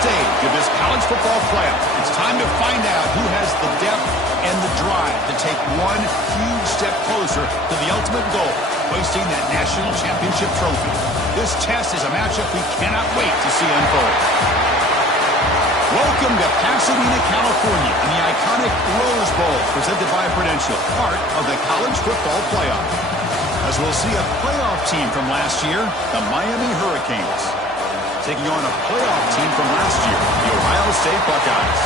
stage of this college football playoff. It's time to find out who has the depth and the drive to take one huge step closer to the ultimate goal, hoisting that national championship trophy. This test is a matchup we cannot wait to see unfold. Welcome to Pasadena, California, and the iconic Rose Bowl, presented by Prudential, part of the college football playoff. As we'll see a playoff team from last year, the Miami Hurricanes, taking on a playoff team from last year, the Ohio State Buckeyes.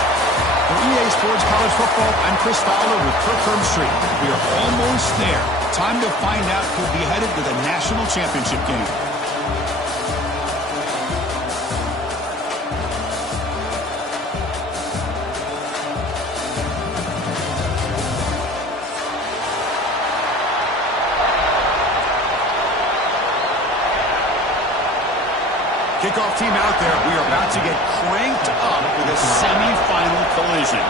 For EA Sports College Football, I'm Chris Fowler with Kirk Herbstreit. We are almost there. Time to find out who'll be headed to the national championship game. Kickoff team out there. We are about to get cranked up with a semifinal collision.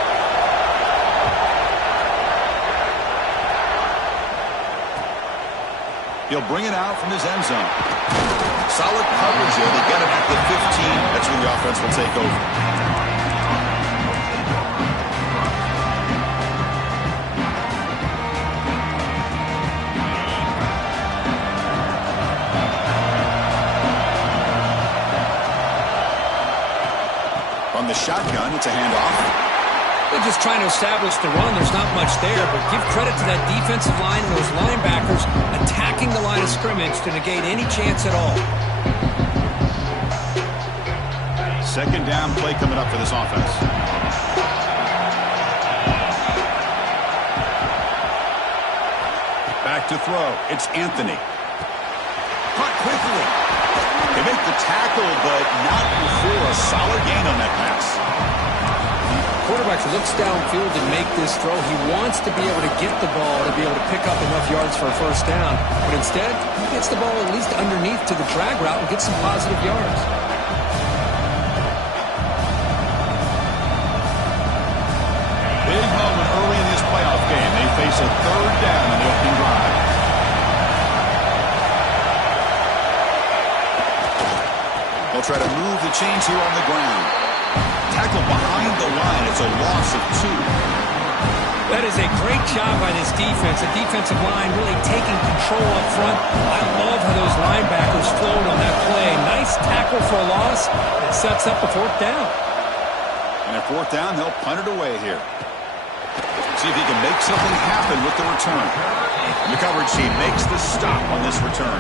He'll bring it out from his end zone. Solid coverage here. They get it at the 15. That's where the offense will take over. From the shotgun, it's a handoff. They're just trying to establish the run. There's not much there, but give credit to that defensive line and those linebackers attacking the line of scrimmage to negate any chance at all. Second down play coming up for this offense. Back to throw. It's Anthony. Caught quickly. They make the tackle, but not before a solid gain on that pass. Quarterback looks downfield and make this throw. He wants to be able to get the ball to be able to pick up enough yards for a first down. But instead, he gets the ball at least underneath to the drag route and gets some positive yards. Big moment early in this playoff game. They face a third down in the opening drive. They'll try to move the chains here on the ground. Tackle behind the line. It's a loss of 2. That is a great job by this defense. The defensive line really taking control up front. I love how those linebackers flowed on that play. Nice tackle for a loss. It sets up a fourth down. And at fourth down, they'll punt it away here. See if he can make something happen with the return. The coverage team makes the stop on this return.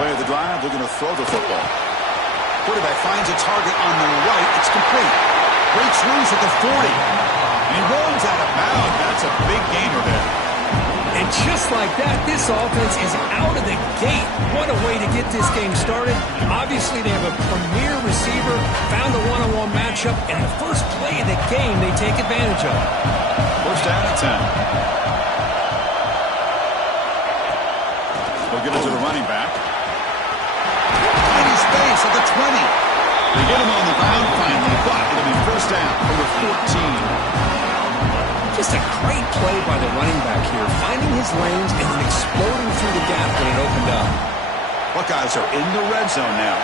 Play of the drive, looking to throw the football. Quarterback finds a target on the right. It's complete. Breaks loose at the 40. And he runs out of bounds. That's a big gainer there. And just like that, this offense is out of the gate. What a way to get this game started. Obviously, they have a premier receiver, found a one-on-one matchup, and the first play of the game they take advantage of. First down and 10. We'll give it to the running back. Space at the 20. They get him on the ground finally, but it'll be first down over 14. Just a great play by the running back here, finding his lanes and then exploding through the gap when it opened up. Buckeyes are in the red zone now.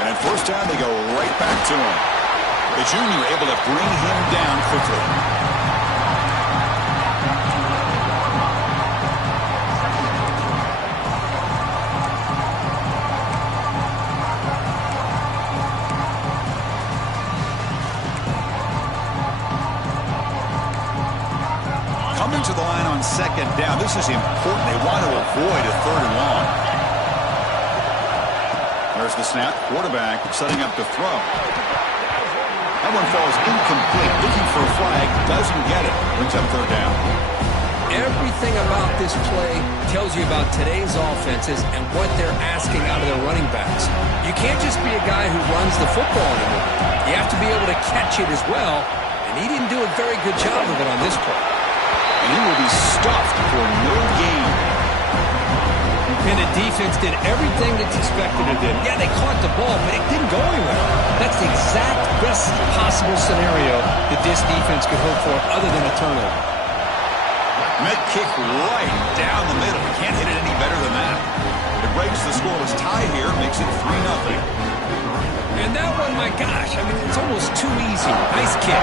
And at first down, they go right back to him. The junior able to bring him down quickly. Coming to the line on second down. This is important. They want to avoid a third and long. There's the snap. Quarterback setting up the throw. That one falls incomplete. Looking for a flag. Doesn't get it. Brings up third down. Everything about this play tells you about today's offenses and what they're asking out of their running backs. You can't just be a guy who runs the football anymore. You have to be able to catch it as well, and he didn't do a very good job of it on this play. and he will be stuffed for no gain. And the defense did everything that's expected of them. Yeah, they caught the ball, but it didn't go anywhere. That's the exact best possible scenario that this defense could hope for other than a turnover. Met kick right down the middle. Can't hit it any better than that. It breaks the scoreless tie here, makes it 3-0. And that one, my gosh, I mean, it's almost too easy. Nice kick.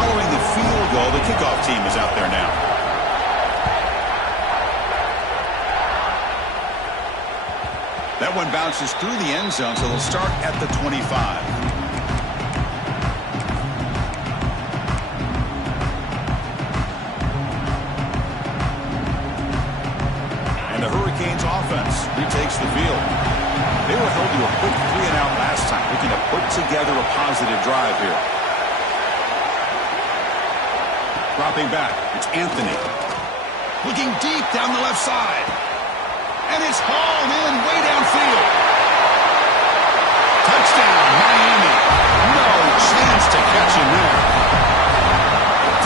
Following the field goal, the kickoff team is out there now. That one bounces through the end zone, so they'll start at the 25. And the Hurricanes offense retakes the field. They were held to a quick 3-and-out last time, looking to put together a positive drive here. Dropping back, it's Anthony. Looking deep down the left side. And it's hauled in way downfield. Touchdown, Miami. No chance to catch him there.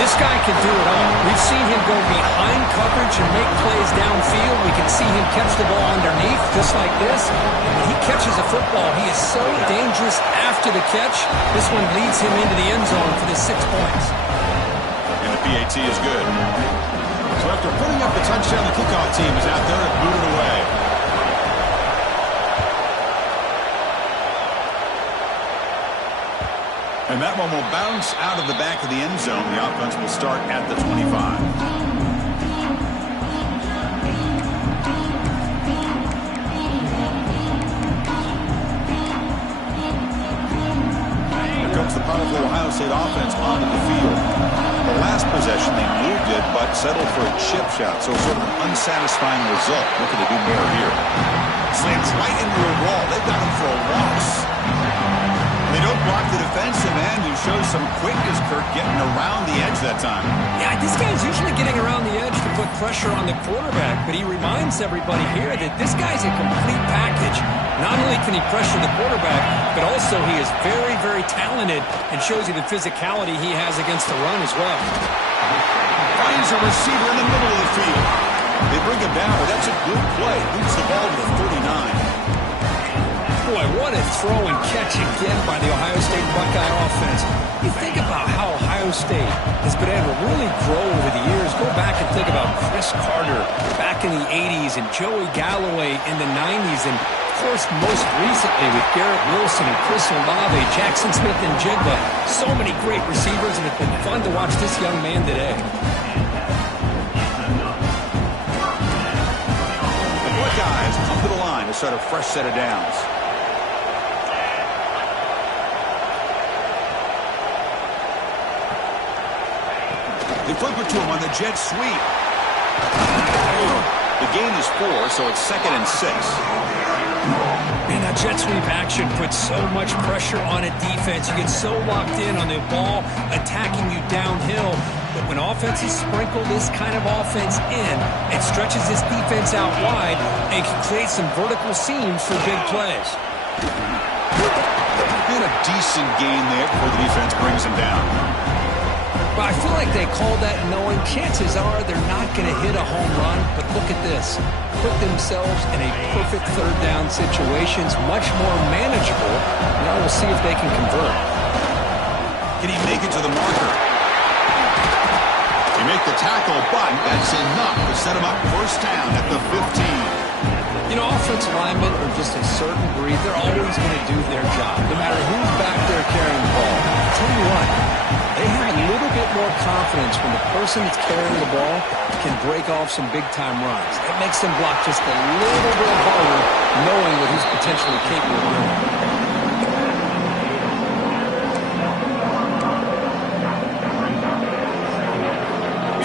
This guy can do it all. We've seen him go behind coverage and make plays downfield. We can see him catch the ball underneath, just like this. And when he catches a football, he is so dangerous after the catch. This one leads him into the end zone for the 6 points. And the PAT is good. So after putting up the touchdown, the kickoff team is out there to boot it away. And that one will bounce out of the back of the end zone. The offense will start at the 25. Here comes the powerful Ohio State offense onto the field. The last possession, they moved it, but settled for a chip shot, so sort of an unsatisfying result. Looking to do more here. Slams right into a wall. They've got him for a loss. They don't block the defensive end, who shows some quickness, Kirk, getting around the edge that time. Yeah, this guy's usually getting around the edge to put pressure on the quarterback, but he reminds everybody here that this guy's a complete package. Not only can he pressure the quarterback, but also he is very, very talented and shows you the physicality he has against the run as well. Finds a receiver in the middle of the field. They bring him down, but that's a good play. Moves the ball to the 39. Boy, what a throw and catch again by the Ohio State Buckeye offense. You think about how Ohio State has been able to really grow over the years. Go back and think about Chris Carter back in the 80s and Joey Galloway in the 90s. And, of course, most recently with Garrett Wilson and Chris Olave, Jackson Smith and Jigba. So many great receivers, and it's been fun to watch this young man today. The Buckeyes come to the line to start a fresh set of downs. They flip it to him on the jet sweep. The gain is 4, so it's 2nd and 6. Man, that jet sweep action puts so much pressure on a defense. You get so locked in on the ball attacking you downhill. But when offenses sprinkle this kind of offense in, it stretches this defense out wide and can create some vertical seams for big plays. And a decent gain there before the defense brings him down. But I feel like they called that knowing chances are they're not going to hit a home run. But look at this. Put themselves in a perfect third down situation. It's much more manageable. Now we'll see if they can convert. Can he make it to the marker? They make the tackle, but that's enough to set him up first down at the 15. You know, offensive linemen are just a certain breed. They're always going to do their job, no matter who's back there carrying the ball. I'll tell you what, they have a little bit more confidence when the person that's carrying the ball can break off some big-time runs. It makes them block just a little bit harder, knowing what he's potentially capable of doing.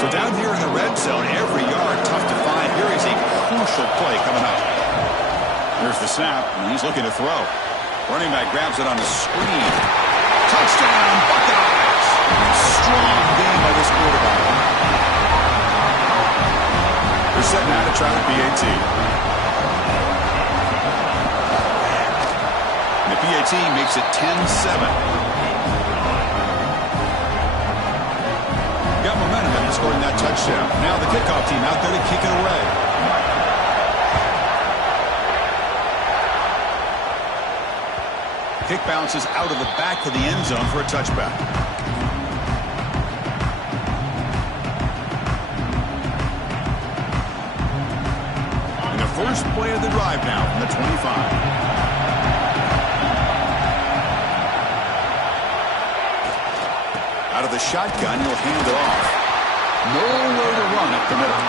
So down here in the red zone, every yard tough to find. Here is a crucial play coming up. Here's the snap, and he's looking to throw. Running back grabs it on the screen. Touchdown, Buckeyes! Strong game by this quarterback. They're set now to try the PAT. And the PAT makes it 10-7. Got momentum in this scoring that touchdown. Now the kickoff team out there to kick it away. Kick bounces out of the back of the end zone for a touchback. And the first play of the drive now from the 25. Out of the shotgun, he'll hand it off. Nowhere to run up the middle.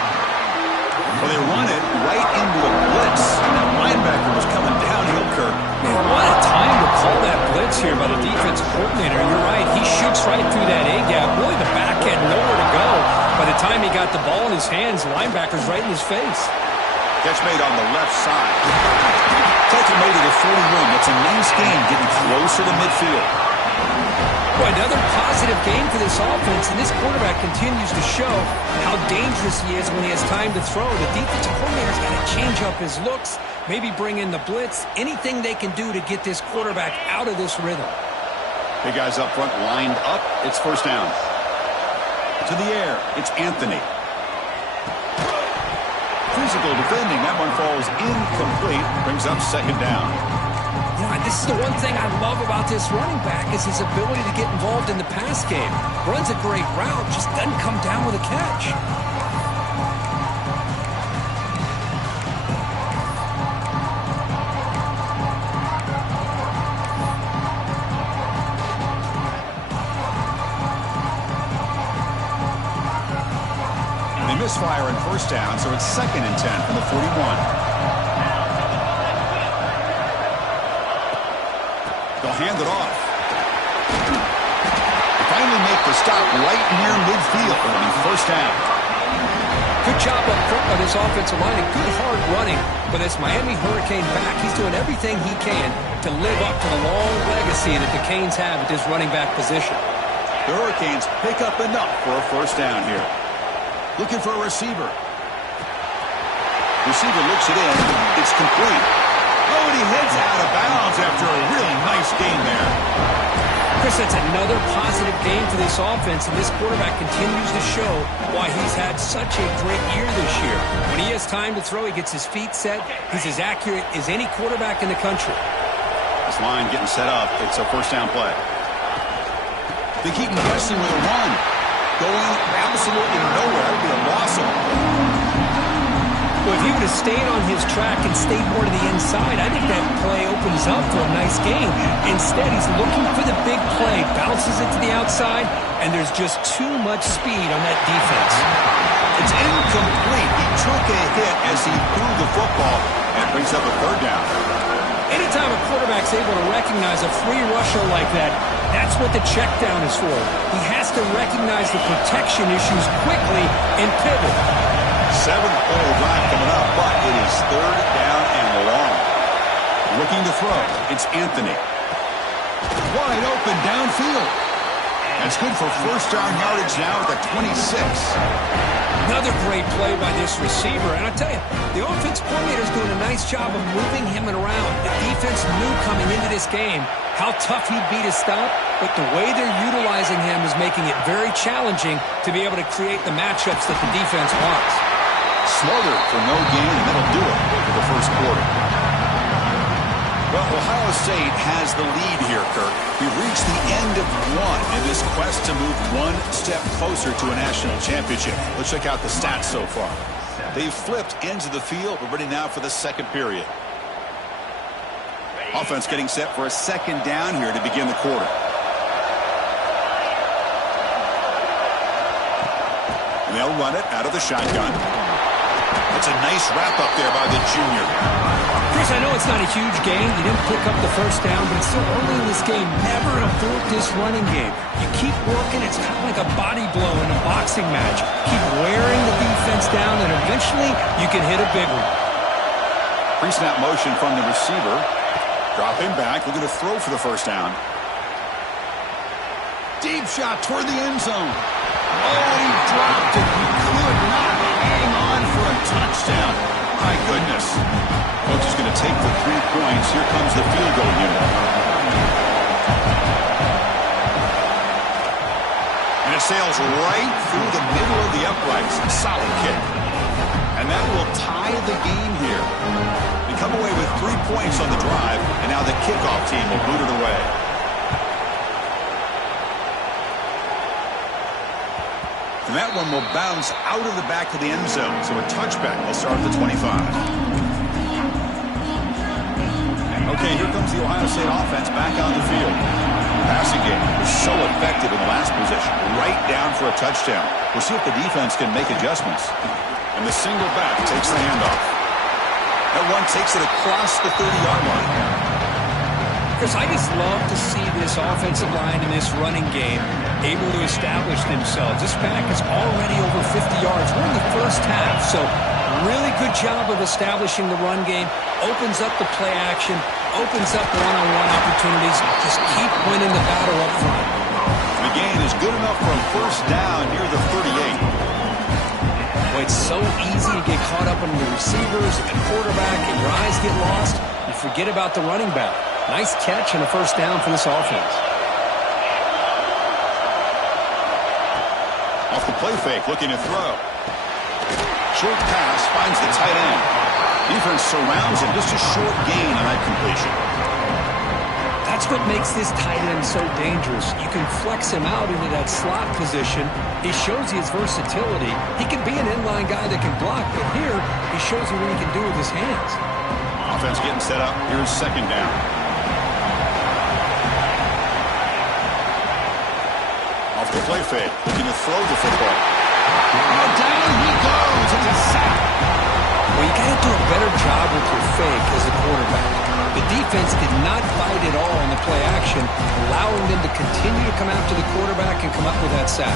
Well, they run it right into a blitz. That linebacker was coming downhill, Kirk. Man, what a time to call that blitz here by the defensive coordinator. You're right. He shoots right through that A-gap. Really, the back had nowhere to go. By the time he got the ball in his hands, linebacker's right in his face. Catch made on the left side. Taken made to the 41. That's a nice game, getting closer to midfield. Boy, another positive game for this offense, and this quarterback continues to show how dangerous he is when he has time to throw. The defensive coordinator's got to change up his looks, maybe bring in the blitz, anything they can do to get this quarterback out of this rhythm. Big guys up front lined up. It's first down. To the air, it's Anthony. Physical defending. That one falls incomplete. Brings up second down. Yeah, this is the one thing I love about this running back is his ability to get involved in the pass game. Runs a great route, just doesn't come down with a catch. They misfire in first down, so it's 2nd and 10 from the 41. They'll hand it off. They finally make the stop right near midfield. It'll be first down. Good job up front by this offensive line and good hard running. But this Miami Hurricane back, he's doing everything he can to live up to the long legacy that the Canes have at this running back position. The Hurricanes pick up enough for a first down here. Looking for a receiver. Receiver looks it in. It's complete. Oh, and he heads out of bounds after a really nice game there. Chris, that's another positive game for this offense, and this quarterback continues to show why he's had such a great year this year. When he has time to throw, he gets his feet set. He's as accurate as any quarterback in the country. This line getting set up. It's a first down play. They keep him guessing with a run. Going absolutely nowhere. That would be a loss of him. Well, if he would have stayed on his track and stayed more to the inside, I think that play opens up for a nice game. Instead, he's looking for the big play, bounces it to the outside, and there's just too much speed on that defense. It's incomplete. He took a hit as he threw the football, and brings up a third down. Anytime a quarterback's able to recognize a free rusher like that, that's what the check down is for. He has to recognize the protection issues quickly and pivot. 7th play of the drive coming up, but it is third down and long. Looking to throw. It's Anthony. Wide open downfield. That's good for first down yardage now at the 26. Another great play by this receiver. And I tell you, the offense coordinator is doing a nice job of moving him around. The defense knew coming into this game how tough he'd be to stop, but the way they're utilizing him is making it very challenging to be able to create the matchups that the defense wants. Smothered for no gain, and that'll do it for the first quarter. Well, Ohio State has the lead here, Kirk. We've reached the end of one in this quest to move one step closer to a national championship. Let's check out the stats so far. They've flipped ends of the field. We're ready now for the second period. Offense getting set for a second down here to begin the quarter. And they'll run it out of the shotgun. That's a nice wrap-up there by the junior. Chris, I know it's not a huge gain. You didn't pick up the first down, but it's still early in this game. Never abort this running game. You keep working. It's kind of like a body blow in a boxing match. Keep wearing the defense down, and eventually you can hit a big one. Pre-snap motion from the receiver. Dropping back. Looking to throw for the first down. Deep shot toward the end zone. Oh, he dropped it. He could not hang on for a touchdown. My goodness. Coach is going to take the 3 points. Here comes the field goal unit. And it's sails right through the middle of the uprights. Solid kick. And that will tie the game here. They come away with 3 points on the drive, and now the kickoff team will boot it away. And that one will bounce out of the back of the end zone, so a touchback will start at the 25. Okay, here comes the Ohio State offense back on the field. Passing game was so effective in the last position, right down for a touchdown. We'll see if the defense can make adjustments. And the single back takes the handoff. That one takes it across the 30-yard line. Chris, I just love to see this offensive line in this running game able to establish themselves. This back is already over 50 yards. We're in the first half, so really good job of establishing the run game. Opens up the play action, opens up one-on-one opportunities. Just keep winning the battle up front. The gain is good enough for a first down near the 38. Well, it's so easy to get caught up on the receivers and the quarterback, and your eyes get lost. You forget about the running back. Nice catch and a first down for this offense. Off the play fake, looking to throw. Short pass finds the tight end. Defense surrounds him. Just a short gain on that completion. That's what makes this tight end so dangerous. You can flex him out into that slot position. He shows you his versatility. He can be an inline guy that can block, but here he shows you what he can do with his hands. Offense getting set up. Here's second down. Off the play fake, looking to throw the football. And down he goes. It's a sack. Well, you got to do a better job with your fake as a quarterback. The defense did not fight at all in the play action, allowing them to continue to come after the quarterback and come up with that sack.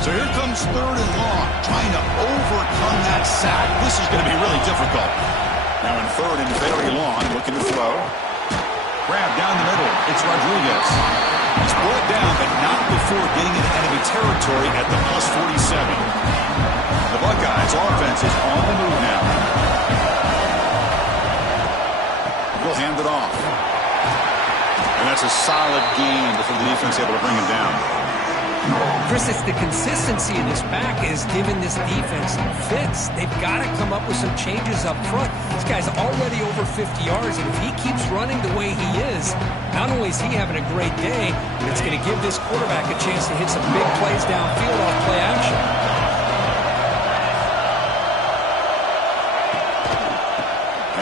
So here comes third and long, trying to overcome that sack. This is going to be really difficult. Now in third and very long, looking to throw. Grab down the middle. It's Rodriguez. He's brought down, but not before getting into enemy territory at the plus 47. The Buckeyes offense is on the move now. He'll hand it off. And that's a solid gain before the defense able to bring him down. Chris, it's the consistency in this back is giving this defense fits. They've got to come up with some changes up front. This guy's already over 50 yards, and if he keeps running the way he is, not only is he having a great day, but it's going to give this quarterback a chance to hit some big plays downfield off play action.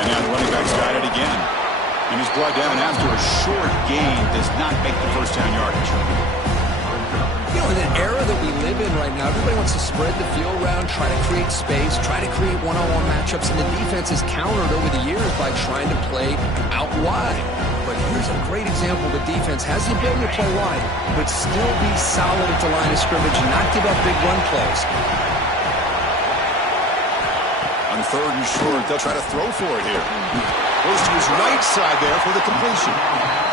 And now the running back's got it again. And he's brought down after a short gain, does not make the first down yardage. You know, in an era that we live in right now, everybody wants to spread the field around, try to create space, try to create one-on-one matchups, and the defense has countered over the years by trying to play out wide. But here's a great example. The defense has the ability to play wide, but still be solid at the line of scrimmage and not give up big run plays. On third and short, they'll try to throw for it here. Goes to his right side there for the completion.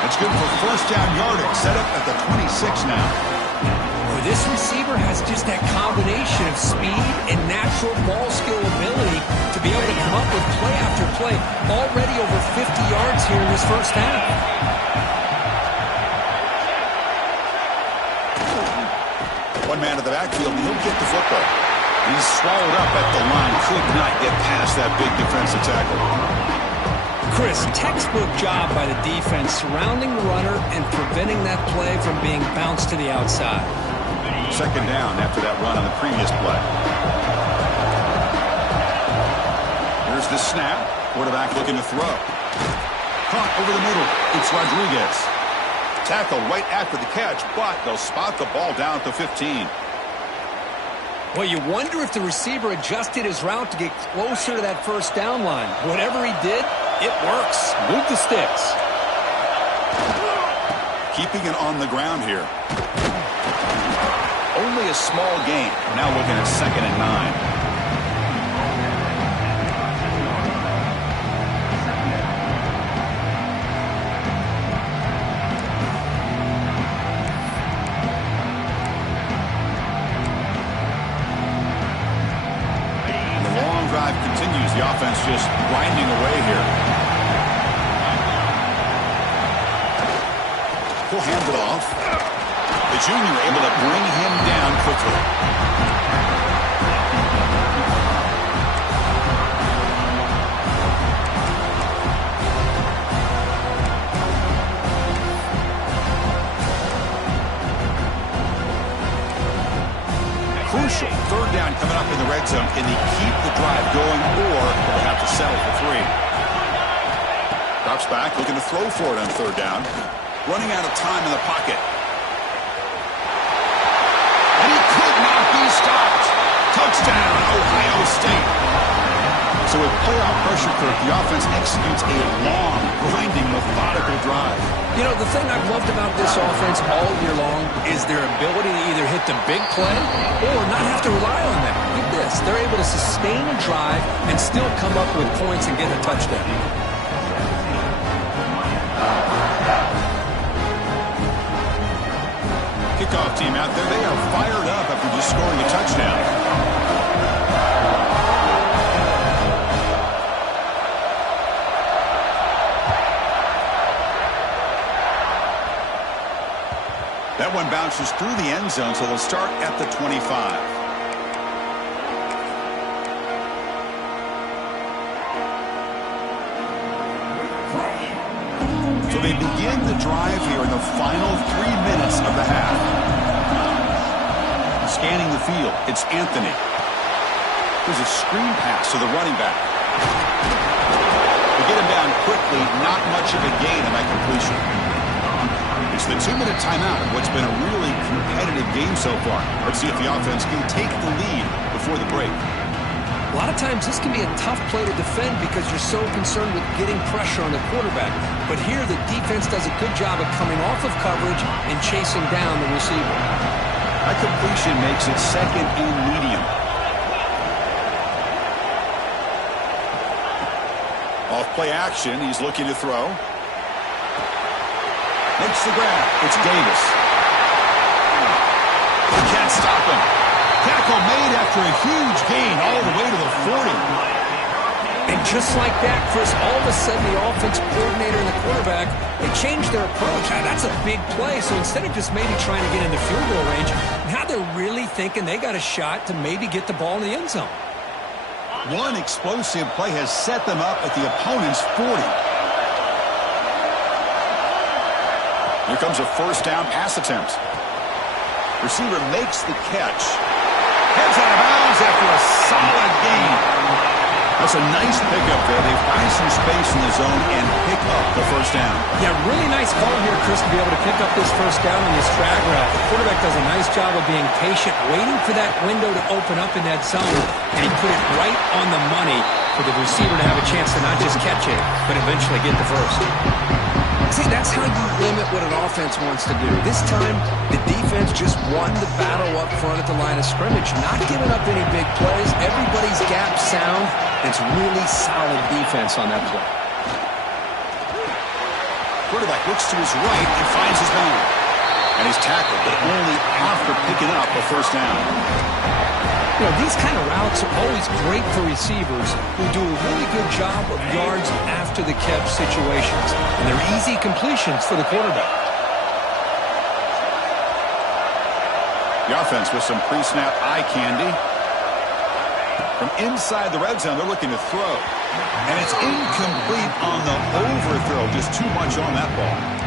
That's good for first down yardage. Set up at the 26 now. Well, this receiver has just that combination of speed and natural ball skill ability to be able to come up with play after play. Already over 50 yards here in this first half. One man to the backfield, and he'll get the football. He's swallowed up at the line. Could not get past that big defensive tackle. Chris, textbook job by the defense surrounding the runner and preventing that play from being bounced to the outside. Second down after that run on the previous play. Here's the snap. Quarterback looking to throw. Caught over the middle. It's Rodriguez. Tackle right after the catch, but they'll spot the ball down at the 15. Well, you wonder if the receiver adjusted his route to get closer to that first down line. Whatever he did, it works. Move the sticks. Keeping it on the ground here. Only a small gain. Now looking at 2nd and 9. The long drive continues. The offense just grinding away here. will hand it off. The junior able to bring him down quickly. Crucial third down coming up in the red zone. Can they keep the drive going, or will they have to settle for 3? Drops back, looking to throw for it on third down. Running out of time in the pocket. And he could not be stopped. Touchdown, Ohio State. So with playoff pressure, Kirk, the offense executes a long, grinding, methodical drive. You know, the thing I've loved about this offense all year long is their ability to either hit the big play or not have to rely on that. Look at this. They're able to sustain a drive and still come up with points and get a touchdown. Kickoff team out there, they are fired up after just scoring a touchdown. That one bounces through the end zone, so they'll start at the 25. So they begin the drive here in the final 3 minutes of the half. Scanning the field, it's Anthony. There's a screen pass to the running back. They get him down quickly, not much of a gain on that completion. It's the 2-minute timeout of what's been a really competitive game so far. Let's see if the offense can take the lead before the break. A lot of times this can be a tough play to defend because you're so concerned with getting pressure on the quarterback. But here the defense does a good job of coming off of coverage and chasing down the receiver. That completion makes it second and medium. Off play action, he's looking to throw. Makes the grab. It's Davis. He can't stop him. Tackle made after a huge gain all the way to the 40. And just like that, Chris, all of a sudden the offensive coordinator and the quarterback, they changed their approach. That's a big play. So instead of just maybe trying to get into field goal range, now they're really thinking they got a shot to maybe get the ball in the end zone. One explosive play has set them up at the opponent's 40. Here comes a first down pass attempt. Receiver makes the catch. Heads out of bounds after a solid gain. That's a nice pickup there. They find some space in the zone and pick up the first down. Yeah, really nice call here, Chris, to be able to pick up this first down on this drag route. The quarterback does a nice job of being patient, waiting for that window to open up in that zone, and he put it right on the money for the receiver to have a chance to not just catch it, but eventually get the first. See, that's how you limit what an offense wants to do. This time, the defense just won the battle up front at the line of scrimmage, not giving up any big plays. Everybody's gap sound. It's really solid defense on that play. Quarterback looks to his right and finds his man. And he's tackled, but only after picking up a first down. You know, these kind of routes are always great for receivers who do a really good job of yards after the catch situations. And they're easy completions for the quarterback. The offense with some pre-snap eye candy. From inside the red zone, they're looking to throw. And it's incomplete on the overthrow. Just too much on that ball.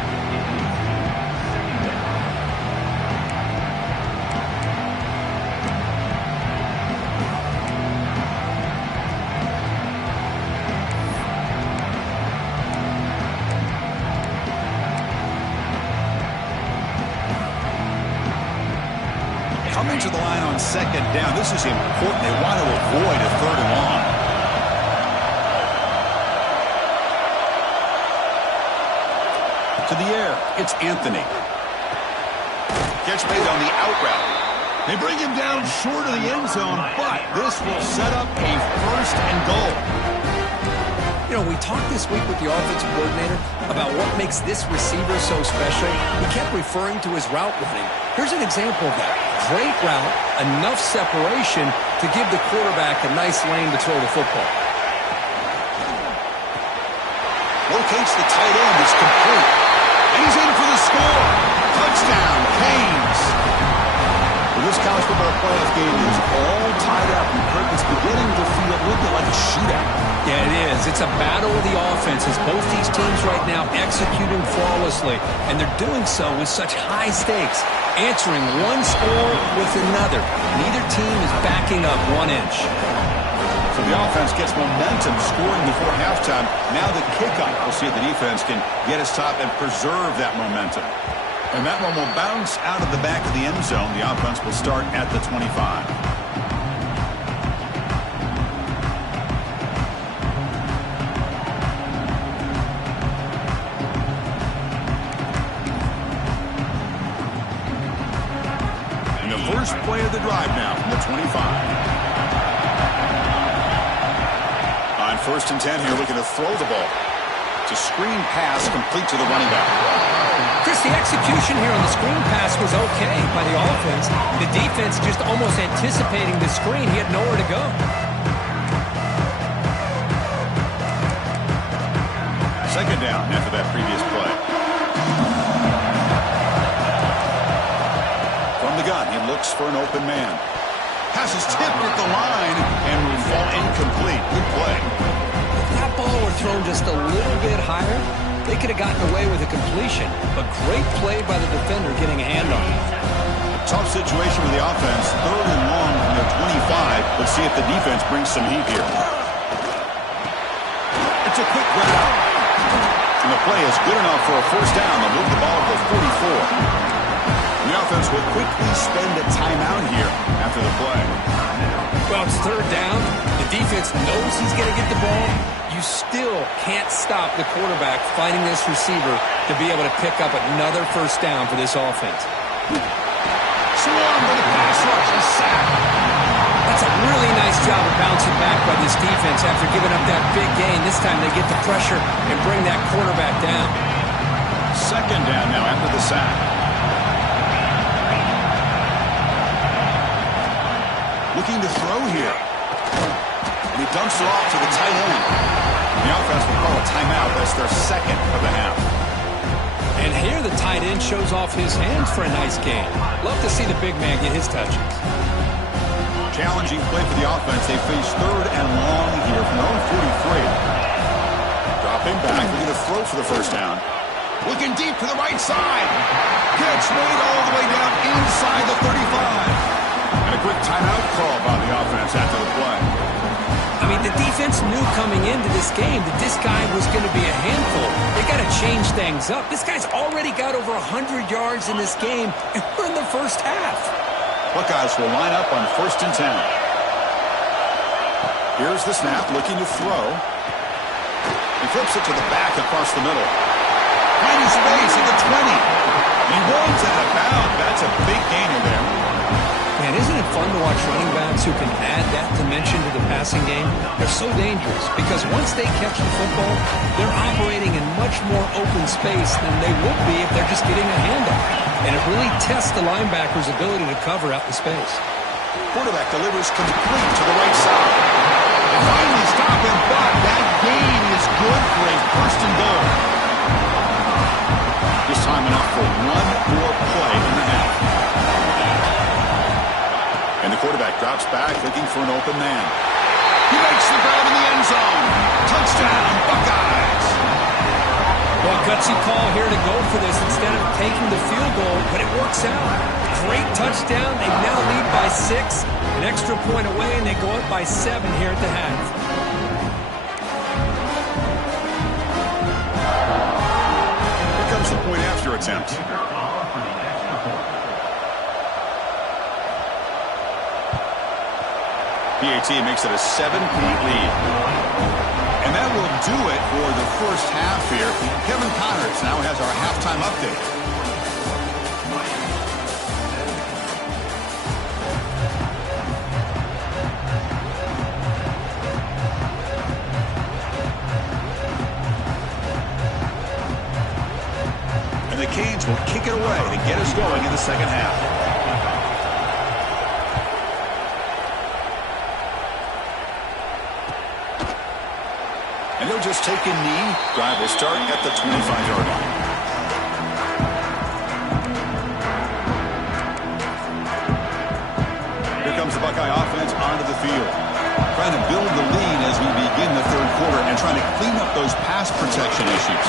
Coming to the line on second down. This is important. They want to avoid a third and long. To the air, it's Anthony. Catch made on the out route. They bring him down short of the end zone, but this will set up a first and goal. You know, we talked this week with the offensive coordinator about what makes this receiver so special. He kept referring to his route running. Here's an example of that. Great route, enough separation to give the quarterback a nice lane to throw the football. Locates the tight end. It's complete. And he's in for the score. Touchdown, Canes. Well, this college football playoff game is all tied up. It's beginning to feel a little bit like a shootout. Yeah, it is. It's a battle of the offenses. Both these teams right now executing flawlessly, and they're doing so with such high stakes, answering one score with another. Neither team is backing up 1 inch. So the offense gets momentum scoring before halftime. Now the kickoff. We'll see if the defense can get a stop and preserve that momentum. And that one will bounce out of the back of the end zone. The offense will start at the 25. First play of the drive now from the 25. On 1st and 10 here, looking to throw the ball. It's a screen pass complete to the running back. Chris, the execution here on the screen pass was okay by the offense. The defense just almost anticipating the screen. He had nowhere to go. Second down after that previous play. Gun. He looks for an open man. Pass is tipped at the line and will fall incomplete. Good play. If that ball were thrown just a little bit higher, they could have gotten away with a completion. But great play by the defender getting a hand on it. Tough situation with the offense. 3rd and long from the 25. Let's see if the defense brings some heat here. It's a quick route. And the play is good enough for a first down. They'll move the ball to the 44. The offense will quickly spend a timeout here after the play. Well, it's 3rd down. The defense knows he's going to get the ball. You still can't stop the quarterback finding this receiver to be able to pick up another first down for this offense. Swarm for the pass rush. He's sacked. That's a really nice job of bouncing back by this defense after giving up that big gain. This time they get the pressure and bring that quarterback down. 2nd down now after the sack. Looking to throw here. And he dumps it off to the tight end. The offense will call a timeout. That's their 2nd of the half. And here the tight end shows off his hands for a nice gain. Love to see the big man get his touches. Challenging play for the offense. They face 3rd and long here from their own 43. Dropping back. Looking to throw for the first down. Looking deep to the right side. Catch made all the way down inside the 35. And a quick timeout call by the offense after the play. I mean, the defense knew coming into this game that this guy was going to be a handful. They got to change things up. This guy's already got over 100 yards in this game, and we're in the first half. Buckeyes will line up on 1st and 10. Here's the snap, looking to throw. He flips it to the back across the middle. Finding space at the 20. He runs out of bounds. That's a big gainer there. Man, isn't it fun to watch running backs who can add that dimension to the passing game? They're so dangerous because once they catch the football, they're operating in much more open space than they would be if they're just getting a handoff. And it really tests the linebacker's ability to cover out the space. Quarterback delivers complete to the right side. And finally stop him, but that gain is good for a 1st and goal. This time enough for one more play in the half. And the quarterback drops back, looking for an open man. He makes the grab in the end zone. Touchdown, Buckeyes. Well, gutsy call here to go for this instead of taking the field goal, but it works out. Great touchdown. They now lead by 6. An extra point away, and they go up by 7 here at the half. Here comes the point after attempt. PAT makes it a 7-point lead. And that will do it for the first half here. Kevin Connors now has our halftime update. And the Canes will kick it away to get us going in the second half. And they'll just take a knee. Drive will start at the 25-yard line. comes the Buckeye offense onto the field. Trying to build the lead as we begin the third quarter and trying to clean up those pass protection issues.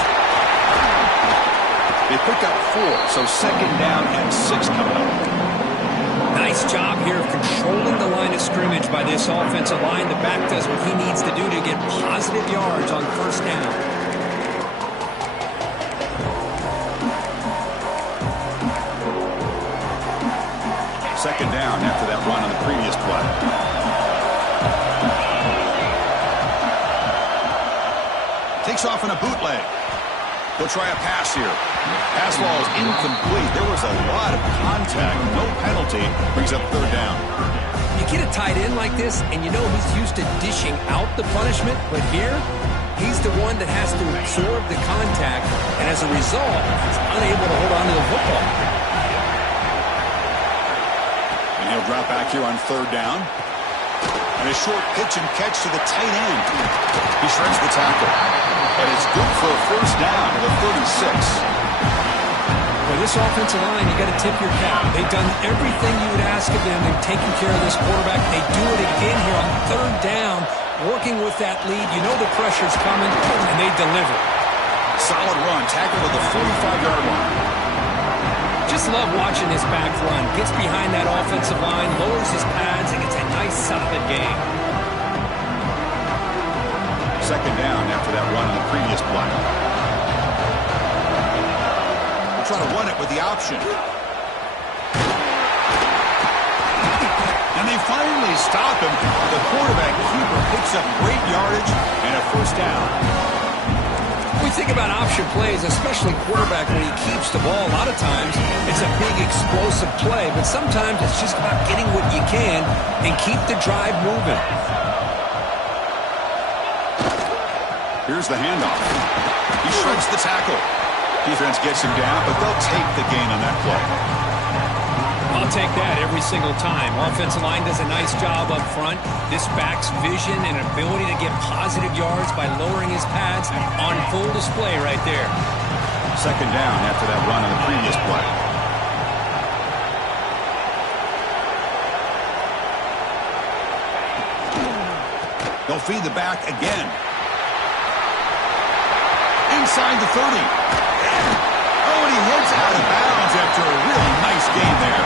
They pick up 4, so second down and 6 coming up. Nice job here of controlling the line of scrimmage by this offensive line. The back does what he needs to do to get positive yards on first down. Second down after that run on the previous play. Takes off in a bootleg. He'll try a pass here. Pass ball is incomplete. There was a lot of contact. No penalty. Brings up third down. You get a tight end like this, and you know he's used to dishing out the punishment, but here, he's the one that has to absorb the contact, and as a result, he's unable to hold on to the football. And he'll drop back here on third down. And a short pitch and catch to the tight end. He shreds the tackle. And it's good for a first down to the 36. For this offensive line, you got to tip your cap. They've done everything you would ask of them. They've taken care of this quarterback. They do it again here on third down, working with that lead. You know the pressure's coming, and they deliver. Solid run, tackle to the 45-yard line. Just love watching this back run. Gets behind that offensive line, lowers his pads, and gets a nice, solid game. Second down after that run on the previous play. We'll try to run it with the option. And they finally stop him. The quarterback keeper picks up great yardage and a first down. We think about option plays, especially quarterback when he keeps the ball. A lot of times it's a big explosive play, but sometimes it's just about getting what you can and keep the drive moving. Here's the handoff. He shreds the tackle. Defense gets him down, but they'll take the gain on that play. I'll take that every single time. Offensive line does a nice job up front. This back's vision and ability to get positive yards by lowering his pads on full display right there. Second down after that run on the previous play. They'll feed the back again. Inside the 30. Oh, and he heads out of bounds after a really nice gain there.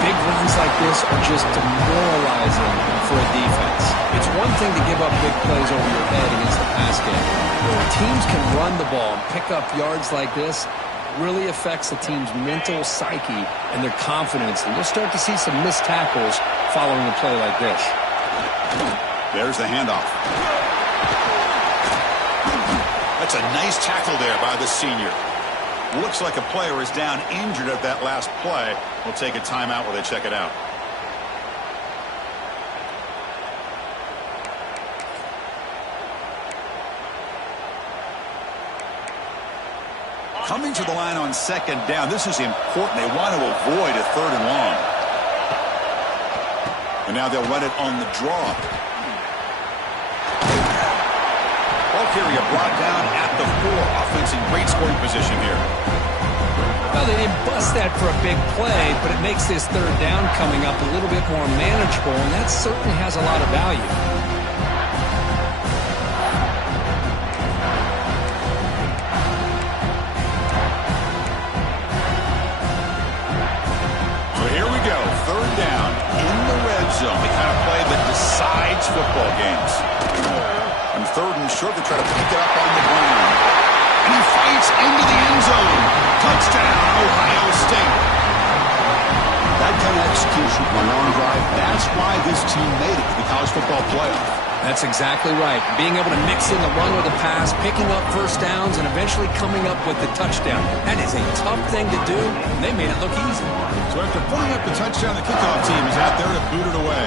Big runs like this are just demoralizing for a defense. It's one thing to give up big plays over your head against the pass game. But when teams can run the ball and pick up yards like this, really affects the team's mental psyche and their confidence. And you'll start to see some missed tackles following a play like this. There's the handoff. That's a nice tackle there by the senior. Looks like a player is down injured at that last play. We'll take a timeout while they check it out. Coming to the line on second down. This is important. They want to avoid a third and long. And now they'll run it on the draw. Ball carrier brought down at the 4. Offense in great scoring position here. Well, they didn't bust that for a big play, but it makes this third down coming up a little bit more manageable, and that certainly has a lot of value. So here we go, third down in the red zone. The kind of play that decides football games. And third and short, they try to pick it up on the ground. And he fights into the end zone. Touchdown, Ohio State. That kind of execution on a long drive, that's why this team made it to the college football playoff. That's exactly right. Being able to mix in the run with the pass, picking up first downs, and eventually coming up with the touchdown. That is a tough thing to do, and they made it look easy. So after putting up the touchdown, the kickoff team is out there to boot it away.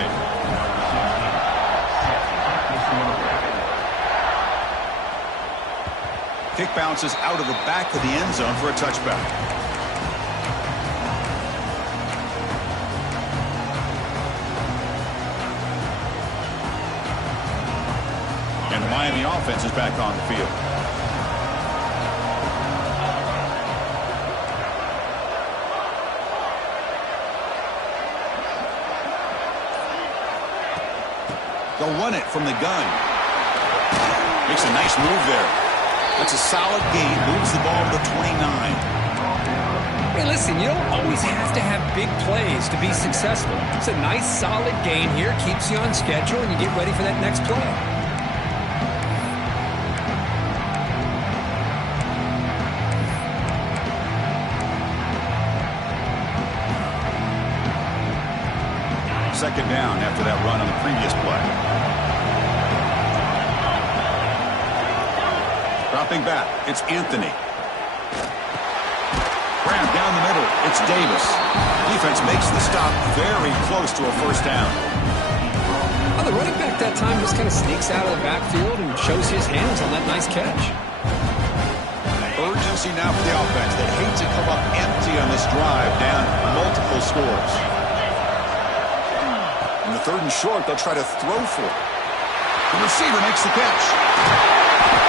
Kick bounces out of the back of the end zone for a touchback. And the Miami offense is back on the field. They'll run it from the gun. Makes a nice move there. That's a solid gain. Moves the ball to the 29. Hey, listen, you don't always have to have big plays to be successful. It's a nice, solid gain here. Keeps you on schedule, and you get ready for that next play. Second down after that run on the previous play. Dropping back, it's Anthony. Grab down the middle, it's Davis. Defense makes the stop very close to a first down. Well, the running back that time just kind of sneaks out of the backfield and shows his hands on that nice catch. Urgency now for the offense. They hate to come up empty on this drive, down multiple scores. In the third and short, they'll try to throw for it. The receiver makes the catch.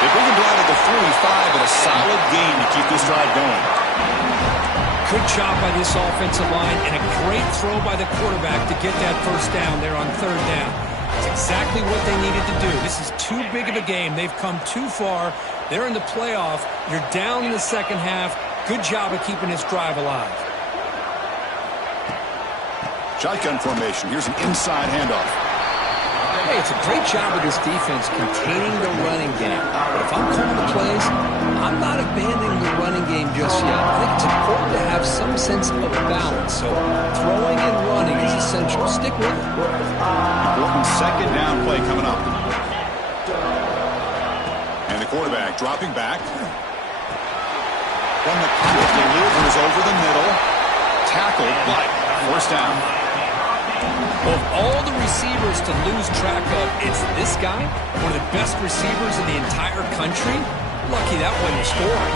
They bring him down at the 45 and a solid gain to keep this drive going. Good job by this offensive line and a great throw by the quarterback to get that first down there on third down. It's exactly what they needed to do. This is too big of a game. They've come too far. They're in the playoff. You're down in the second half. Good job of keeping this drive alive. Shotgun formation. Here's an inside handoff. Hey, it's a great job of this defense containing the running game. But if I'm calling the plays, I'm not abandoning the running game just yet. I think it's important to have some sense of balance. So throwing and running is essential. Stick with it. Important second down play coming up. And the quarterback dropping back. From the pocket, delivers over the middle. Tackled, but first down. Well, of all the receivers to lose track of, it's this guy, one of the best receivers in the entire country. Lucky that wasn't scoring.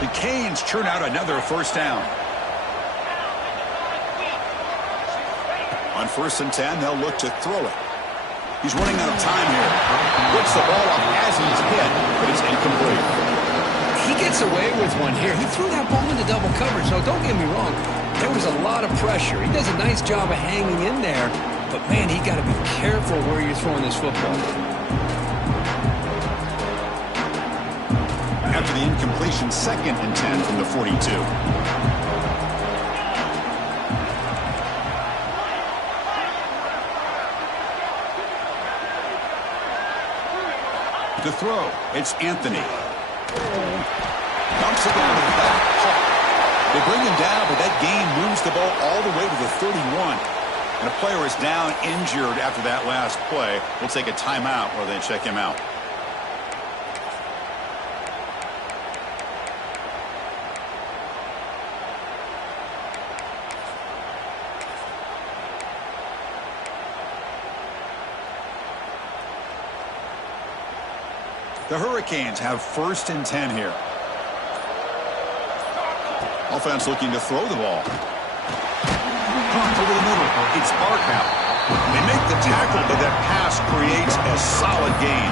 The Canes churn out another first down. On 1st and 10, they'll look to throw it. He's running out of time here. Puts the ball up as he's hit, but it's incomplete. He gets away with one here. He threw that ball into double coverage. So don't get me wrong. There was a lot of pressure. He does a nice job of hanging in there. But, man, he got to be careful where you're throwing this football. After the incompletion, 2nd and 10 from the 42. To throw, it's Anthony. Dumps it down to the back. They bring him down, but that gain moves the ball all the way to the 31. And a player is down injured after that last play. We'll take a timeout while they check him out. The Hurricanes have 1st and 10 here. Offense looking to throw the ball. Pumped over the middle. It's Barkow. They make the tackle, but that pass creates a solid gain.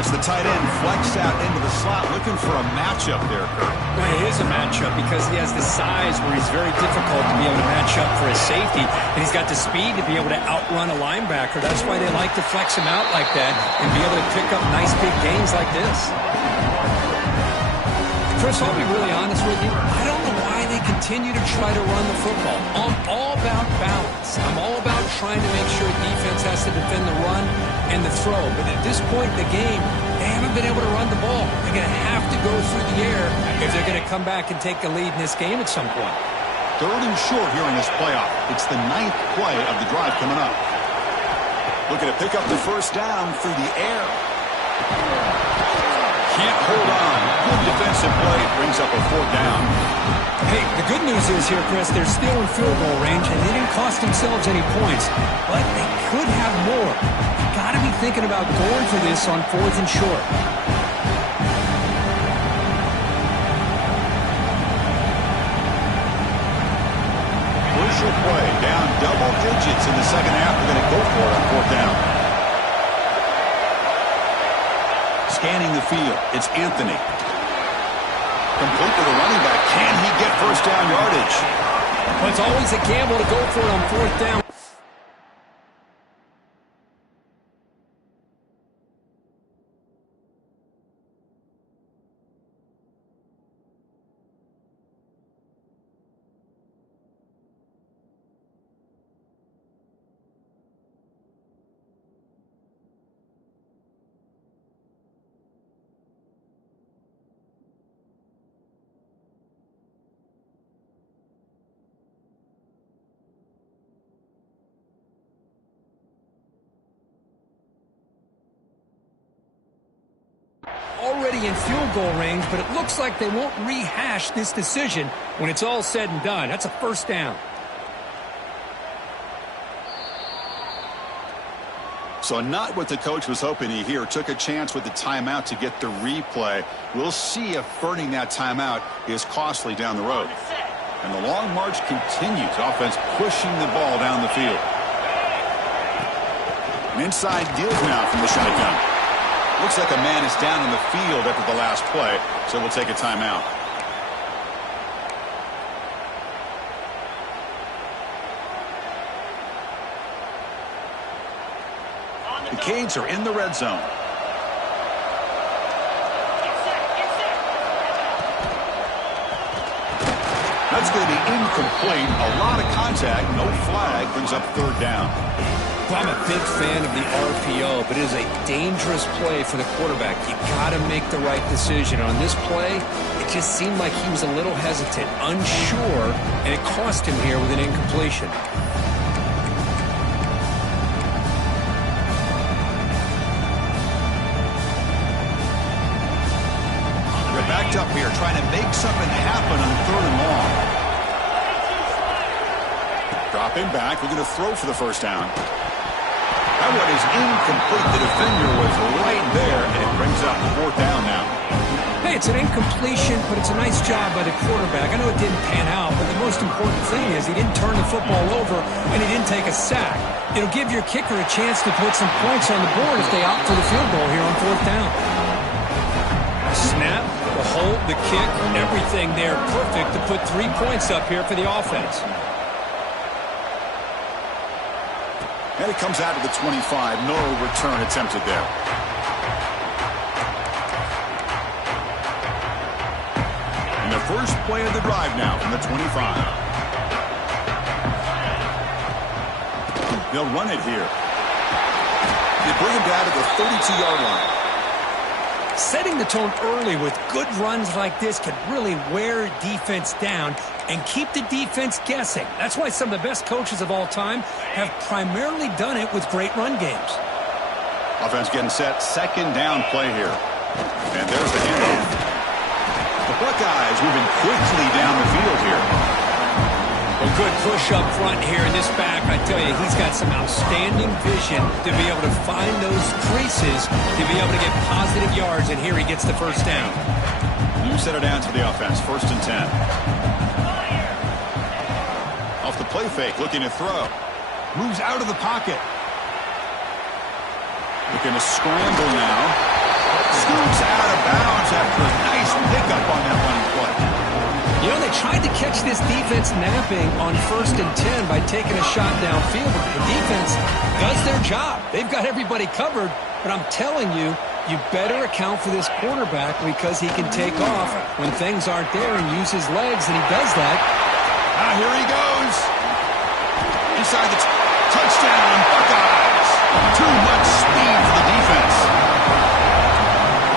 That's the tight end flexed out into the slot, looking for a matchup there, Kurt. Well, it is a matchup because he has the size where he's very difficult to be able to match up for his safety, and he's got the speed to be able to outrun a linebacker. That's why they like to flex him out like that and be able to pick up nice big gains like this. Chris, I'll be really honest with you. I don't know why they continue to try to run the football. I'm all about balance. I'm all about trying to make sure defense has to defend the run and the throw. But at this point in the game, they haven't been able to run the ball. They're going to have to go through the air if they're going to come back and take the lead in this game at some point. 3rd and short here in this playoff. It's the 9th play of the drive coming up. Looking to pick up the first down through the air. Can't hold on. Good defensive play. Brings up a 4th down. Hey, the good news is here, Chris, they're still in field goal range, and they didn't cost themselves any points. But they could have more. You got to be thinking about going for this on 4th and short. Crucial play. Down double digits in the second half. They're going to go for it on 4th down. Scanning the field, it's Anthony. Complete to the running back. Can he get first down yardage? Well, it's always a gamble to go for it on 4th down. already in field goal range, but it looks like they won't rehash this decision when it's all said and done. That's a first down. So not what the coach was hoping to hear. Took a chance with the timeout to get the replay. We'll see if burning that timeout is costly down the road. And the long march continues. Offense pushing the ball down the field. An inside deals now from the shotgun. Looks like a man is down in the field after the last play, so we'll take a timeout. The Canes are in the red zone. That's going to be incomplete. A lot of contact. No flag. Brings up third down. Well, I'm a big fan of the RPO, but it is a dangerous play for the quarterback. You got to make the right decision. On this play, it just seemed like he was a little hesitant, unsure, and it cost him here with an incompletion. They're backed up here, trying to make something happen on third and long. Dropping back, we're going to throw for the first down. That one is incomplete. The defender was right there, and it brings up fourth down now. Hey, it's an incompletion, but it's a nice job by the quarterback. I know it didn't pan out, but the most important thing is he didn't turn the football over, and he didn't take a sack. It'll give your kicker a chance to put some points on the board if they opt for the field goal here on fourth down. Snap, the hold, the kick, everything there perfect to put 3 points up here for the offense. And it comes out to the 25. No return attempted there. And the first play of the drive now from the 25. They'll run it here. They bring him down to the 32-yard line. Setting the tone early with good runs like this can really wear defense down and keep the defense guessing. That's why some of the best coaches of all time have primarily done it with great run games. Offense getting set. Second down play here. And there's the handoff. The Buckeyes moving quickly down the field here. A good push up front here in this back. I tell you, he's got some outstanding vision to be able to find those creases, to be able to get positive yards, and here he gets the first down. You set it down to the offense. First and 10. Off the play fake, looking to throw. Moves out of the pocket. Looking to scramble now. Scoops out of bounds after a nice pickup on that running play. You know, they tried to catch this defense napping on 1st and 10 by taking a shot downfield. The defense does their job. They've got everybody covered, but I'm telling you, you better account for this quarterback because he can take off when things aren't there and use his legs, and he does that. Here he goes. Inside the touchdown, Buckeyes. Too much speed for the defense.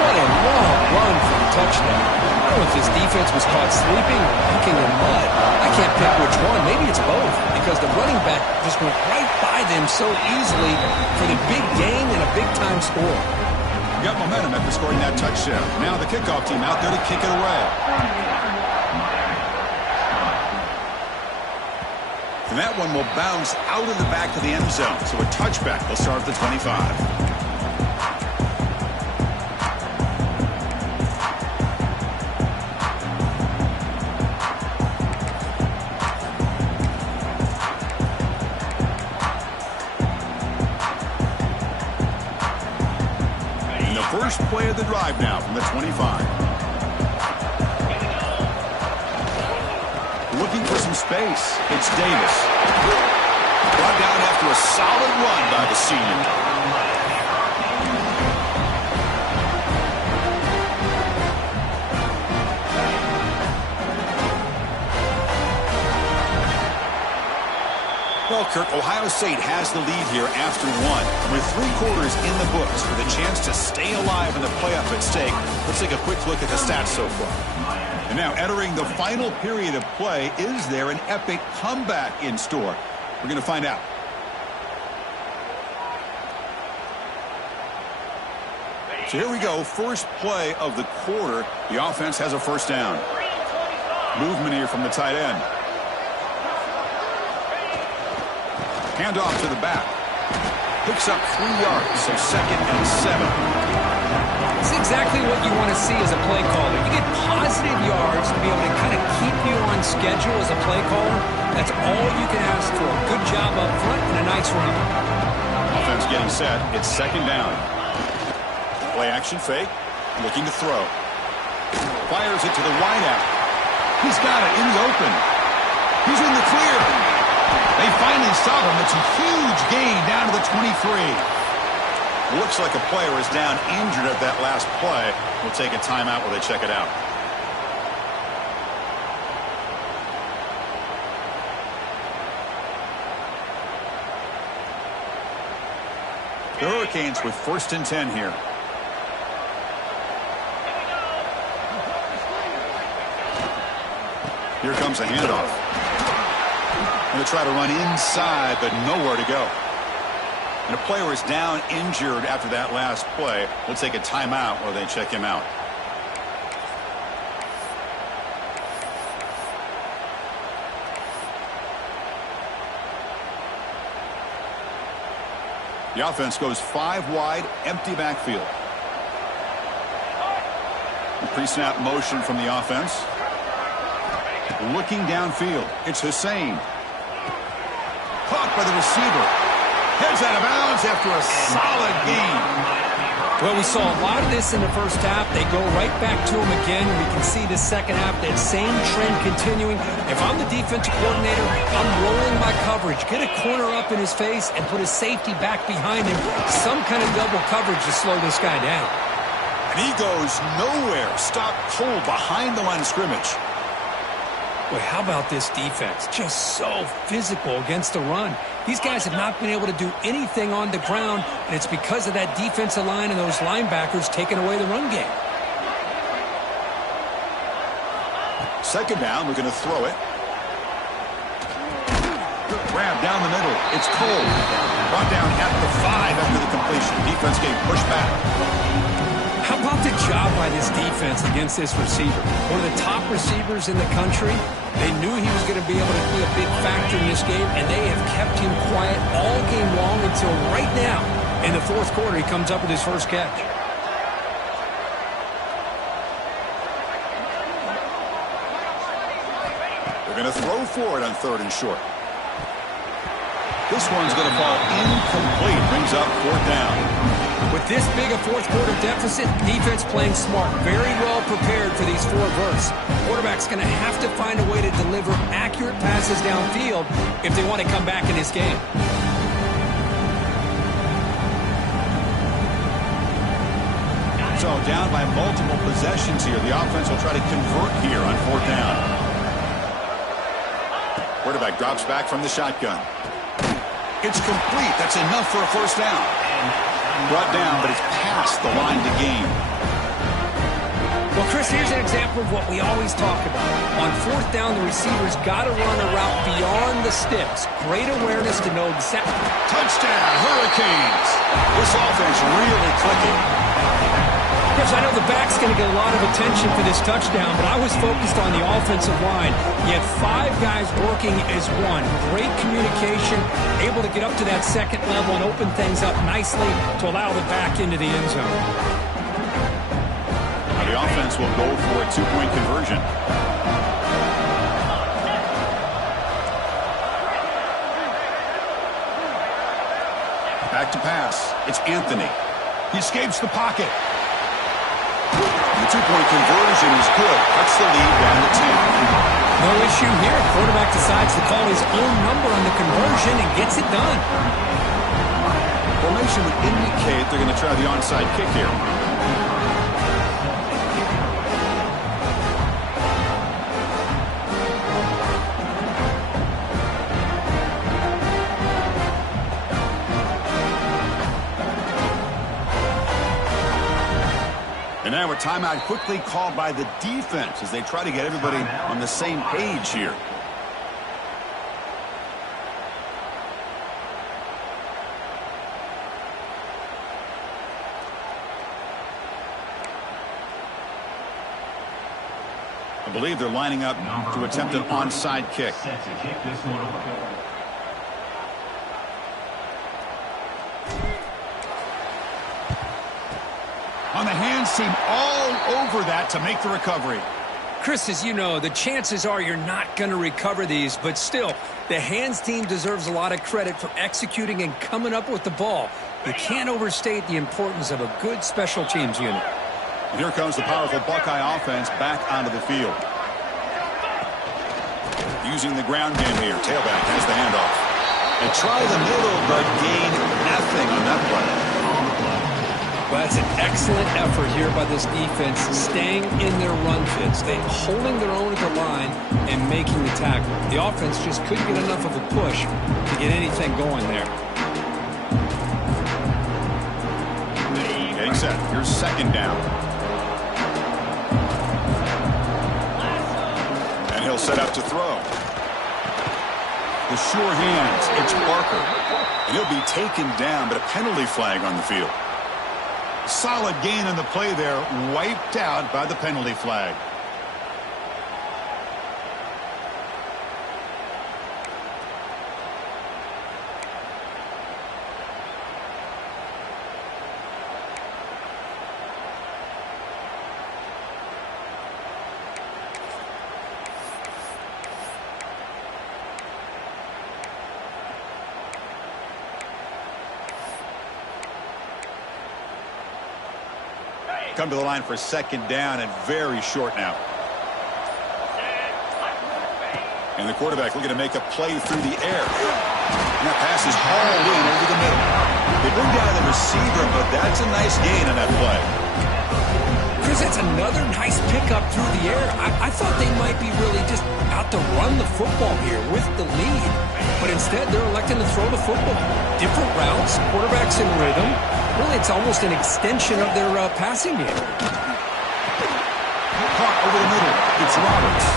What a long run for a touchdown. I don't know if this defense was caught sleeping or walking in mud. I can't pick which one. Maybe it's both because the running back just went right by them so easily for the big gain and a big-time score. Got momentum after scoring that touchdown. Now the kickoff team out there to kick it away. And that one will bounce out of the back of the end zone. So a touchback will start at the 25. First play of the drive now from the 25. Looking for some space. It's Davis. Brought down after a solid run by the senior. Well, Kirk, Ohio State has the lead here after one. With 3 quarters in the books with a chance to stay alive in the playoff at stake, let's take a quick look at the stats so far. And now entering the final period of play, is there an epic comeback in store? We're going to find out. So here we go, first play of the quarter. The offense has a first down. Movement here from the tight end. Handoff to the back. Picks up 3 yards, so 2nd and 7. It's exactly what you want to see as a play caller. You get positive yards to be able to kind of keep you on schedule as a play caller. That's all you can ask for. Good job up front and a nice run. Offense getting set. It's 2nd down. Play action fake. Looking to throw. Fires it to the wideout. He's got it in the open. He's in the clear. They finally stop him. It's a huge gain down to the 23. Looks like a player is down injured at that last play. We'll take a timeout while they check it out. The Hurricanes with 1st and 10 here. Here comes a handoff. Going to try to run inside, but nowhere to go. And a player is down injured after that last play. We'll take a timeout while they check him out. The offense goes 5 wide, empty backfield. Pre-snap motion from the offense. Looking downfield. It's Hussein. Caught by the receiver. Heads out of bounds after a solid gain. Well, we saw a lot of this in the first half. They go right back to him again. We can see the second half, that same trend continuing. If I'm the defensive coordinator, I'm rolling my coverage. Get a corner up in his face and put a safety back behind him. Some kind of double coverage to slow this guy down. And he goes nowhere. Stopped cold behind the line of scrimmage. Boy, how about this defense? Just so physical against the run. These guys have not been able to do anything on the ground, and it's because of that defensive line and those linebackers taking away the run game. 2nd down, we're going to throw it. Grab down the middle. It's Cole. Brought down at the 5 after the completion. Defense getting pushed back. How about the job by this defense against this receiver? One of the top receivers in the country. They knew he was going to be able to be a big factor in this game, and they have kept him quiet all game long until right now. In the 4th quarter, he comes up with his first catch. They're going to throw for it on 3rd and short. This one's going to fall incomplete. Brings up 4th down. With this big a 4th quarter deficit, defense playing smart, very well prepared for these 4 verts. Quarterback's going to have to find a way to deliver accurate passes downfield if they want to come back in this game. So down by multiple possessions here. The offense will try to convert here on 4th down. Quarterback drops back from the shotgun. It's complete. That's enough for a first down. Brought down, but it's past the line to gain. Well, Chris, here's an example of what we always talk about. On 4th down, the receiver's got to run a route beyond the sticks. Great awareness to know exactly. Touchdown, Hurricanes. This offense really clicking. Chris, I know the back's going to get a lot of attention for this touchdown, but I was focused on the offensive line. You had 5 guys working as one. Great communication, able to get up to that 2nd level and open things up nicely to allow the back into the end zone. Now the offense will go for a 2-point conversion. Back to pass. It's Anthony. He escapes the pocket. The 2-point conversion is good. Cuts the lead down to 10. No issue here. Quarterback decides to call his own number on the conversion and gets it done. Formation would indicate they're going to try the onside kick here. And now a timeout quickly called by the defense as they try to get everybody on the same page here. I believe they're lining up to attempt an onside kick. On the hands team all over that to make the recovery. Chris, as you know, the chances are you're not going to recover these, but still, the hands team deserves a lot of credit for executing and coming up with the ball. You can't overstate the importance of a good special teams unit. And here comes the powerful Buckeye offense back onto the field. Using the ground game here. Tailback has the handoff. And try the middle, but gain nothing on that play. Well, that's an excellent effort here by this defense, staying in their run fits. They holding their own at the line and making the tackle. The offense just couldn't get enough of a push to get anything going there. Getting set. Here's second down. And he'll set up to throw. The sure hands. It's Barker. And he'll be taken down, but a penalty flag on the field. Solid gain on the play there, wiped out by the penalty flag. Come to the line for second down and very short now. And the quarterback looking to make a play through the air. And that pass is hauled in over the middle. They bring down the receiver, but that's a nice gain on that play. Chris, that's another nice pickup through the air. I thought they might be really just out to run the football here with the lead. But instead, they're electing to throw the football. Different routes, quarterbacks in rhythm. Really, it's almost an extension of their passing game. Caught over the middle. It's Roberts.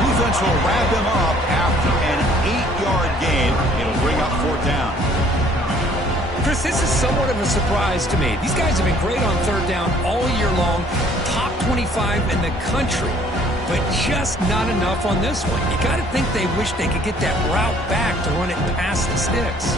Defense will wrap him up after an 8-yard gain. It'll bring up fourth down. Chris, this is somewhat of a surprise to me. These guys have been great on third down all year long. Top 25 in the country. But just not enough on this one. You got to think they wish they could get that route back to run it past the sticks.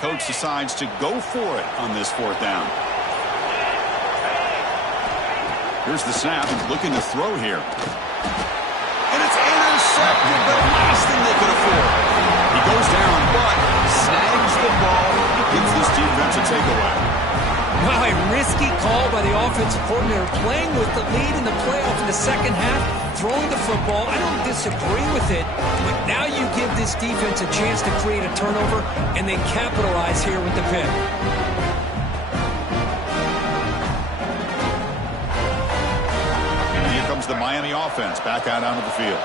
Coach decides to go for it on this fourth down. Here's the snap. Looking to throw here. And it's intercepted. The last thing they could afford. He goes down, but snags the ball. Gives this defense a takeaway. Wow, a risky call by the offensive coordinator, playing with the lead in the playoff in the second half, throwing the football. I don't disagree with it, but now you give this defense a chance to create a turnover, and they capitalize here with the pick. And here comes the Miami offense back out onto the field.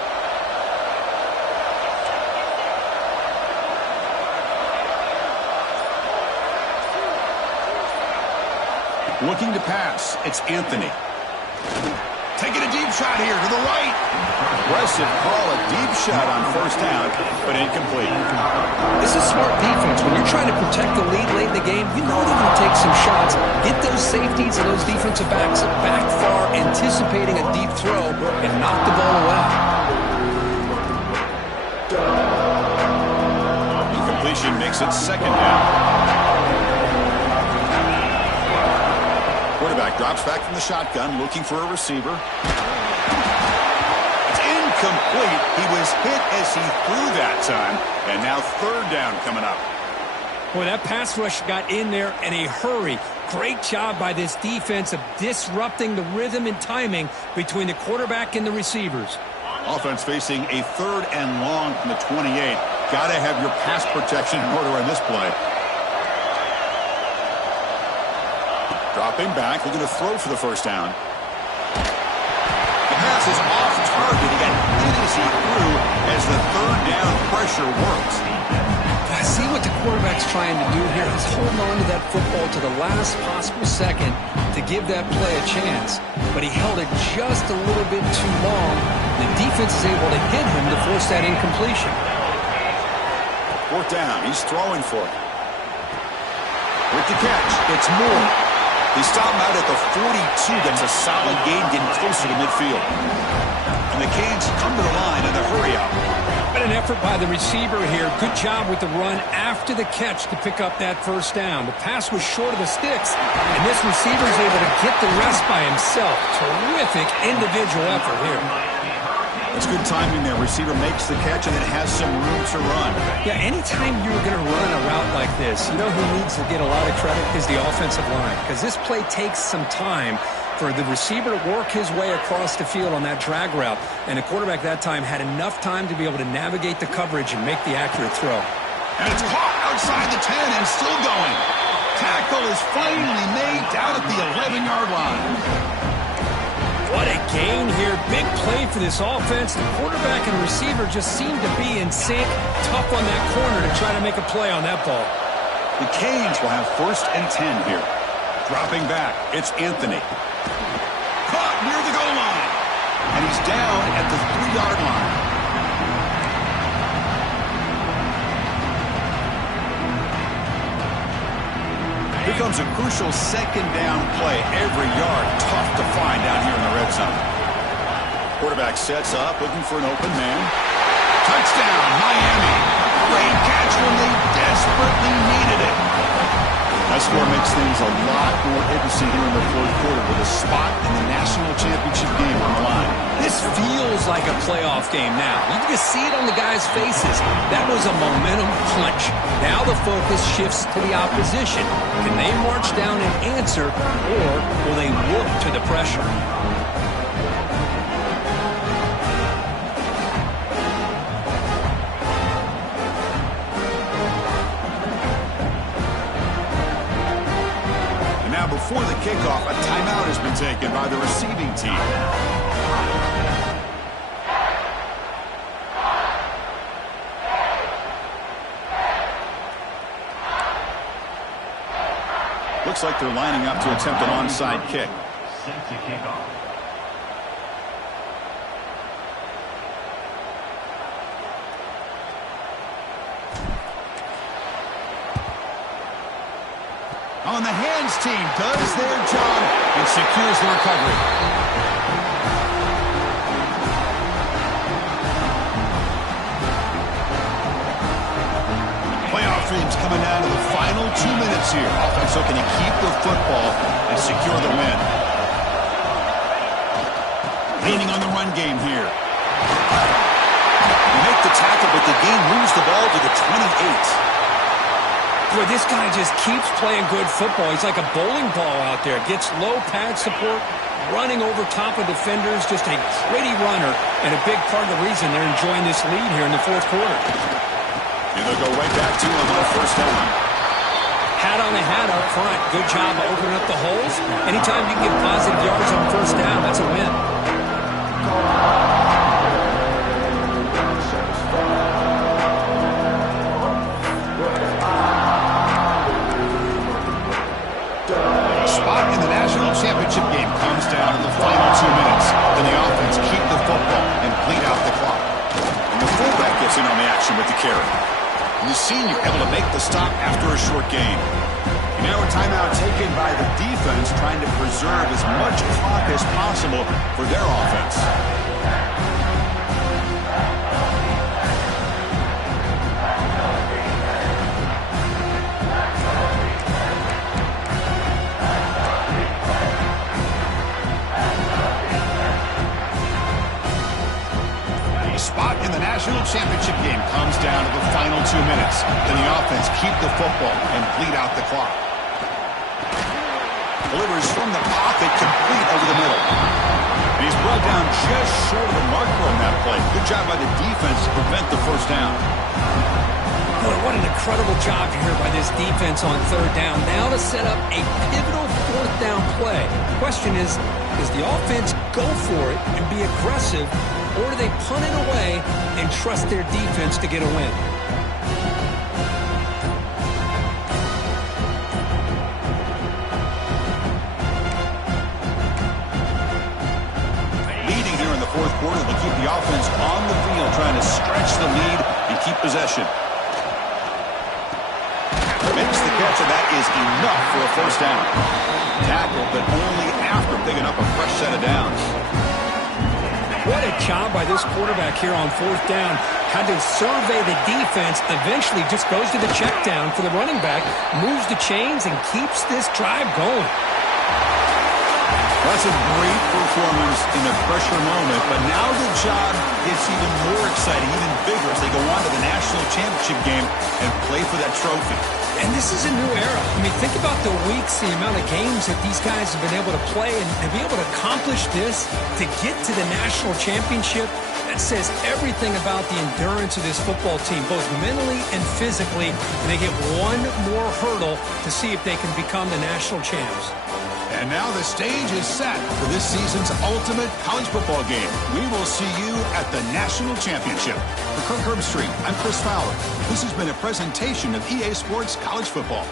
Looking to pass. It's Anthony. Taking a deep shot here to the right. Aggressive call, a deep shot on first down, but incomplete. This is smart defense. When you're trying to protect the lead late in the game, you know they're going to take some shots, get those safeties and those defensive backs back far, anticipating a deep throw, and knock the ball away. Incompletion makes it second down. Quarterback drops back from the shotgun, looking for a receiver. It's incomplete. He was hit as he threw that time, and now third down coming up. Boy, that pass rush got in there in a hurry. Great job by this defense of disrupting the rhythm and timing between the quarterback and the receivers. Offense facing a third and long from the 28. Got to have your pass protection in order on this play. Dropping back, looking to throw for the first down. The pass is off target. He got hit as he threw as the third down pressure works. see what the quarterback's trying to do here. He's holding on to that football to the last possible second to give that play a chance. But he held it just a little bit too long. The defense is able to hit him to force that incompletion. Fourth down. He's throwing for it. With the catch, it's Moore. He stopped out at the 42. That's a solid gain, getting closer to midfield. And the Canes come to the line in the hurry-up. But an effort by the receiver here. Good job with the run after the catch to pick up that first down. The pass was short of the sticks, and this receiver is able to get the rest by himself. Terrific individual effort here. That's good timing there. Receiver makes the catch and then has some room to run. Yeah, anytime you're going to run a route like this, you know who needs to get a lot of credit is the offensive line, because this play takes some time for the receiver to work his way across the field on that drag route. And the quarterback that time had enough time to be able to navigate the coverage and make the accurate throw. And it's caught outside the 10 and still going. Tackle is finally made down at the 11-yard line. What a gain here. Big play for this offense. The quarterback and receiver just seem to be in sync. Tough on that corner to try to make a play on that ball. The Canes will have 1st and 10 here. Dropping back, it's Anthony. Caught near the goal line. And he's down at the 3-yard line. Here comes a crucial 2nd down play. Every yard tough to find down here in the red zone. Quarterback sets up, looking for an open man. Touchdown, Miami. Great catch when they desperately needed it. That score makes things a lot more interesting here in the 4th quarter with a spot in the national championship game on the line. This feels like a playoff game now. You can just see it on the guys' faces. That was a momentum punch. Now the focus shifts to the opposition. Can they march down and answer, or will they look to the pressure? Before the kickoff, a timeout has been taken by the receiving team. Looks like they're lining up to attempt an onside kick. Set to kick off. On the hands team does their job and secures the recovery. Playoff dreams coming down to the final 2 minutes here. Offense looking to keep the football and secure the win. Leaning on the run game here. They make the tackle, but the game moves the ball to the 28. Boy, this guy just keeps playing good football. He's like a bowling ball out there. Gets low pad support, running over top of defenders. Just a gritty runner, and a big part of the reason they're enjoying this lead here in the 4th quarter. And they'll go right back to him on 1st down. Hat on the hat up front. Good job of opening up the holes. Anytime you can get positive yards on 1st down, that's a win. Championship game comes down to the final 2 minutes. Then the offense keep the football and bleed out the clock. And the fullback gets in on the action with the carry. And the senior able to make the stop after a short gain. And now a timeout taken by the defense, trying to preserve as much clock as possible for their offense. Spot in the national championship game comes down to the final 2 minutes. Then the offense keep the football and bleed out the clock. Delivers from the pocket, complete over the middle. And he's brought down just short of the marker on that play. Good job by the defense to prevent the 1st down. Boy, what an incredible job here by this defense on 3rd down. Now to set up a pivotal 4th down play. Question is, does the offense go for it and be aggressive, or do they punt it away and trust their defense to get a win? The offense on the field trying to stretch the lead and keep possession. Makes the catch, and that is enough for a first down. Tackled, but only after picking up a fresh set of downs. What a job by this quarterback here on fourth down. Had to survey the defense, eventually just goes to the check down for the running back, moves the chains, and keeps this drive going. That's a great performance in a pressure moment, but now the job gets even more exciting, even bigger as they go on to the national championship game and play for that trophy. And this is a new era. I mean, think about the weeks, the amount of games that these guys have been able to play, and to be able to accomplish this, to get to the national championship, that says everything about the endurance of this football team, both mentally and physically, and they get one more hurdle to see if they can become the national champs. And now the stage is set for this season's ultimate college football game. We will see you at the National Championship. For Kirk Herbstreit, I'm Chris Fowler. This has been a presentation of EA Sports College Football.